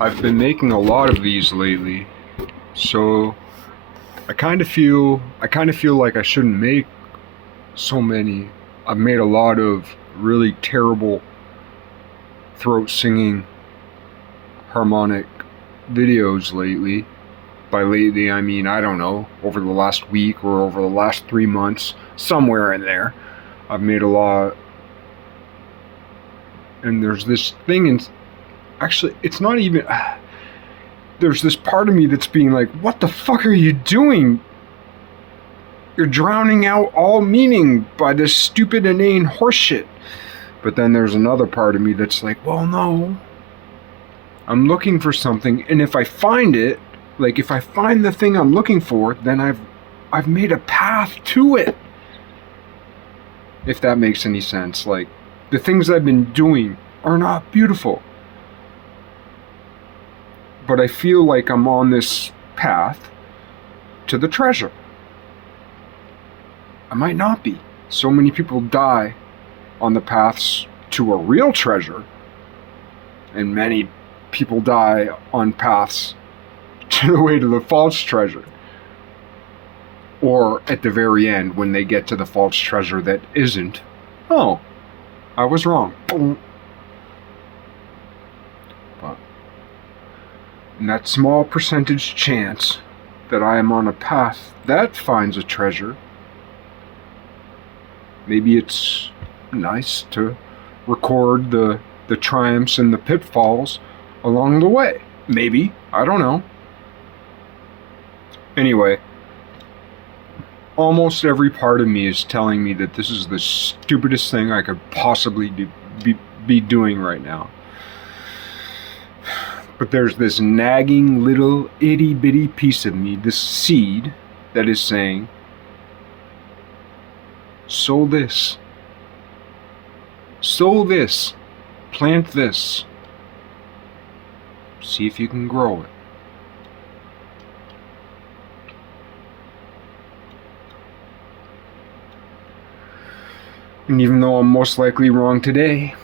I've been making a lot of these lately, so I kind of feel like I shouldn't make so many. I've made a lot of really terrible throat singing harmonic videos lately. By lately, I mean, I don't know, over the last week or over the last 3 months, somewhere in there. I've made a lot, and there's this thing, and actually, it's not even. There's this part of me that's being like, what the fuck are you doing? You're drowning out all meaning by this stupid, inane horseshit. But then there's another part of me that's like, well, no. I'm looking for something, and if I find it, like if I find the thing I'm looking for, then I've made a path to it. If that makes any sense. Like, the things I've been doing are not beautiful. But I feel like I'm on this path to the treasure. I might not be. So many people die on the paths to a real treasure, and many people die on paths to the way to the false treasure. Or at the very end, when they get to the false treasure that isn't. Oh, I was wrong. But in that small percentage chance that I am on a path that finds a treasure, maybe it's nice to record the triumphs and the pitfalls along the way. Maybe. I don't know. Anyway, almost every part of me is telling me that this is the stupidest thing I could possibly be doing right now. But there's this nagging little itty bitty piece of me, this seed, that is saying, sow this, plant this, see if you can grow it. And even though I'm most likely wrong today,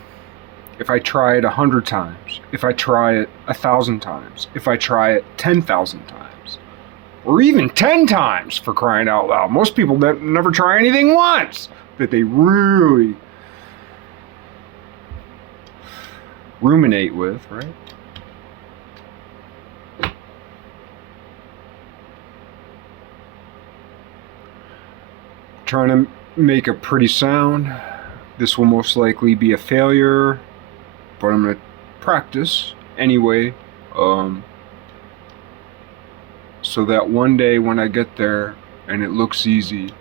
if I try it 100 times, if I try it 1,000 times, if I try it 10,000 times, or even 10 times, for crying out loud. Most people never try anything once that they really ruminate with, right? Trying to make a pretty sound. This will most likely be a failure, but I'm going to practice anyway, so that one day when I get there and it looks easy,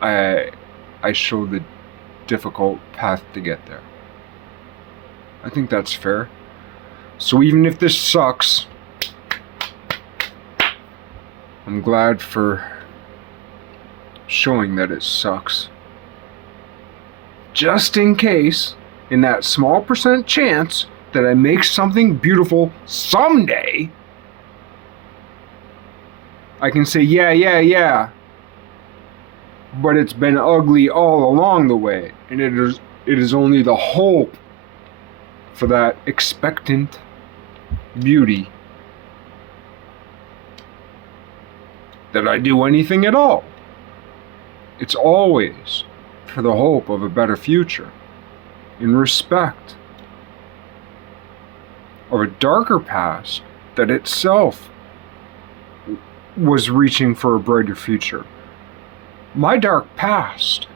I show the difficult path to get there. I think that's fair. So even if this sucks, I'm glad for showing that it sucks. Just in case, in that small percent chance that I make something beautiful someday, I can say, yeah, but it's been ugly all along the way, and it is only the hope for that expectant beauty that I do anything at all. It's always for the hope of a better future, in respect of a darker past that itself was reaching for a brighter future. My dark past.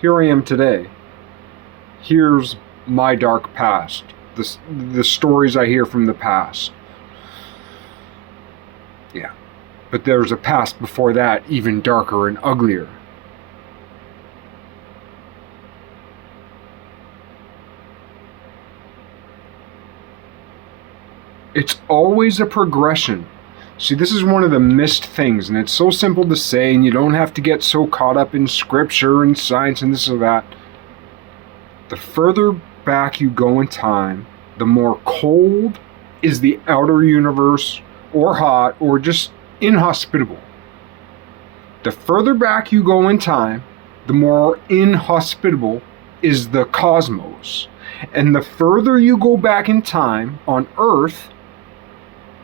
Here I am today. Here's my dark past. The stories I hear from the past. Yeah. But there's a past before that, even darker and uglier. It's always a progression. See, this is one of the missed things, and it's so simple to say, and you don't have to get so caught up in scripture and science and this or that. The further back you go in time, the more cold is the outer universe, or hot, or just inhospitable. The further back you go in time, the more inhospitable is the cosmos. And the further you go back in time on Earth,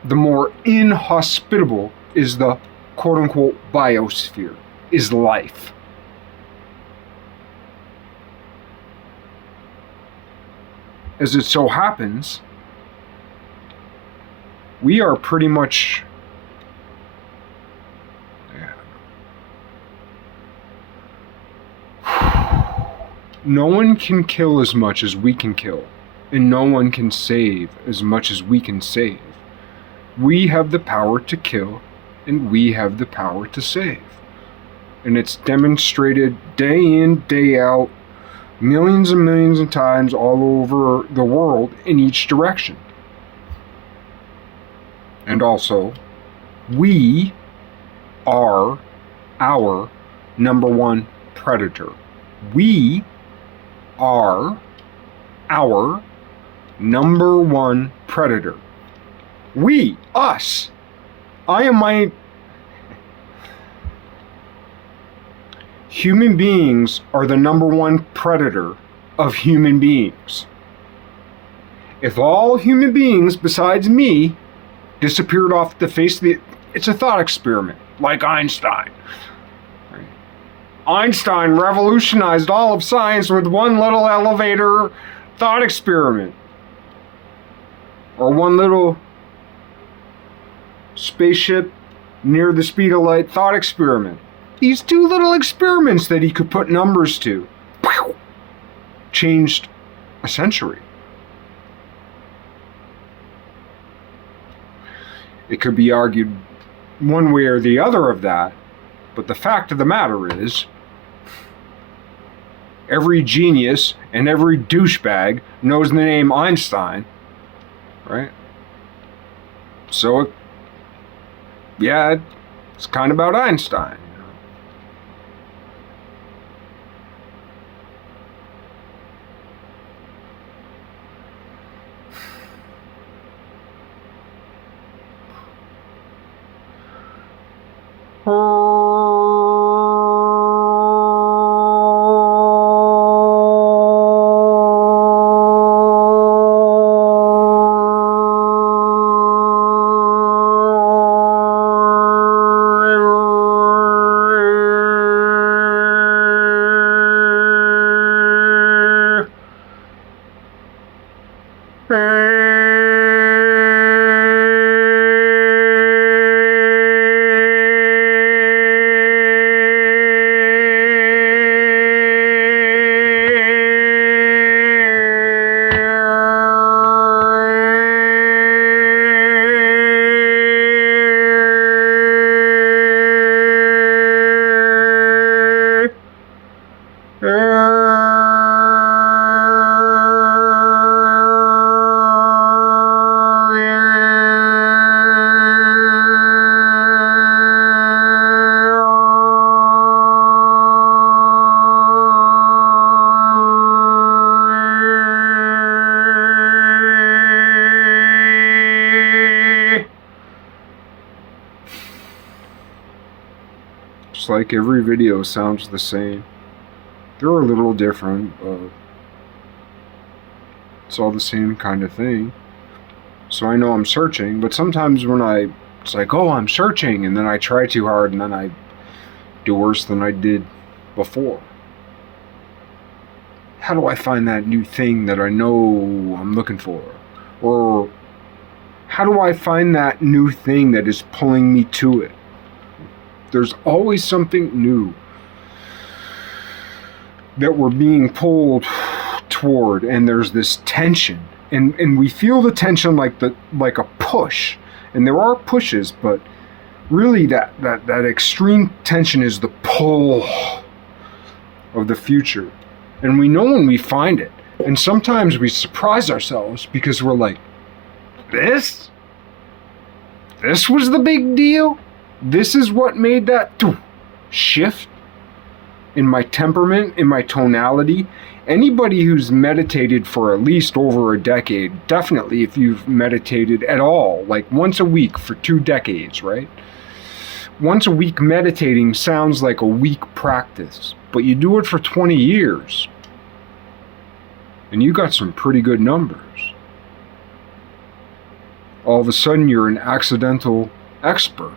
the more inhospitable is the quote-unquote biosphere, is life. As it so happens, we are pretty much no one can kill as much as we can kill, and no one can save as much as we can save. We have the power to kill, and we have the power to save. And it's demonstrated day in, day out, millions and millions of times all over the world in each direction. And also, we are our number one predator. We are our number one predator. We, us. Human beings are the number one predator of human beings. If all human beings besides me disappeared off the face of the... It's a thought experiment, like Einstein. Einstein revolutionized all of science with one little elevator thought experiment. Or one little spaceship near the speed of light thought experiment. These two little experiments that he could put numbers to changed a century. It could be argued one way or the other of that, but the fact of the matter is, every genius and every douchebag knows the name Einstein, right? So, yeah, it's kind of about Einstein. Just like every video sounds the same. They're a little different, but it's all the same kind of thing. So I know I'm searching, but sometimes when it's like, oh, I'm searching, and then I try too hard, and then I do worse than I did before. How do I find that new thing that I know I'm looking for? Or how do I find that new thing that is pulling me to it? There's always something new that we're being pulled toward, and there's this tension, and we feel the tension like a push, and there are pushes, but really that extreme tension is the pull of the future, and we know when we find it, and sometimes we surprise ourselves because we're like, this was the big deal? This is what made that shift in my temperament, in my tonality. Anybody who's meditated for at least over a decade, definitely if you've meditated at all, like once a week for 2 decades, right? Once a week meditating sounds like a week practice, but you do it for 20 years. and you got some pretty good numbers. All of a sudden you're an accidental expert.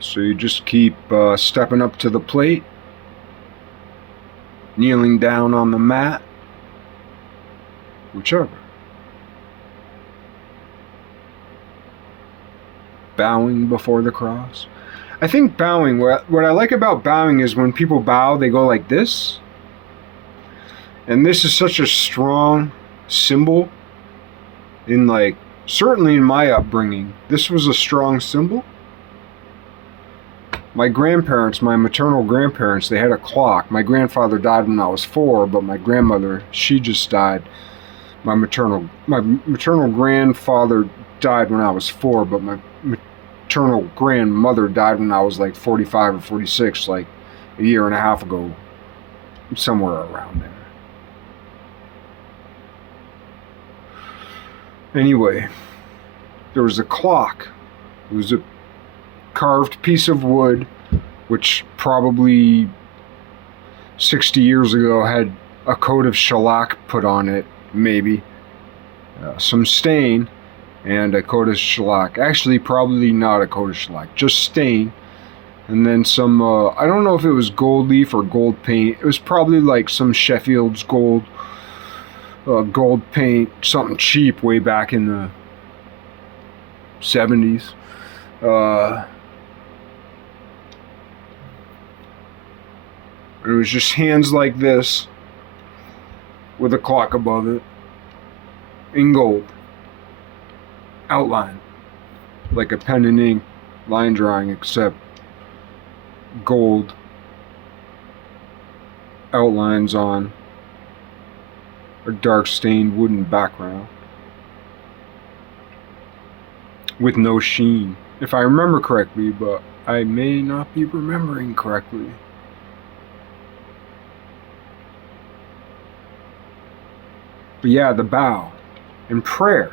So you just keep stepping up to the plate, kneeling down on the mat, whichever. Bowing before the cross. I think bowing, what I like about bowing is when people bow, they go like this. And this is such a strong symbol in, like, certainly in my upbringing, this was a strong symbol. My grandparents, my maternal grandparents, they had a clock. My grandfather died when I was 4, but my grandmother, she just died. My maternal grandfather died when I was 4, but my maternal grandmother died when I was like 45 or 46, like a year and a half ago, somewhere around there. Anyway, there was a clock. It was a carved piece of wood, which probably 60 years ago had a coat of shellac put on it, maybe. Some stain and a coat of shellac. Actually, probably not a coat of shellac, just stain. And then some, I don't know if it was gold leaf or gold paint. It was probably like some Sheffield's gold paint, something cheap way back in the 70s. It was just hands like this with a clock above it in gold. Outline. Like a pen and ink line drawing, except gold outlines on a dark stained wooden background with no sheen, if I remember correctly, but I may not be remembering correctly. But yeah, the bow and prayer.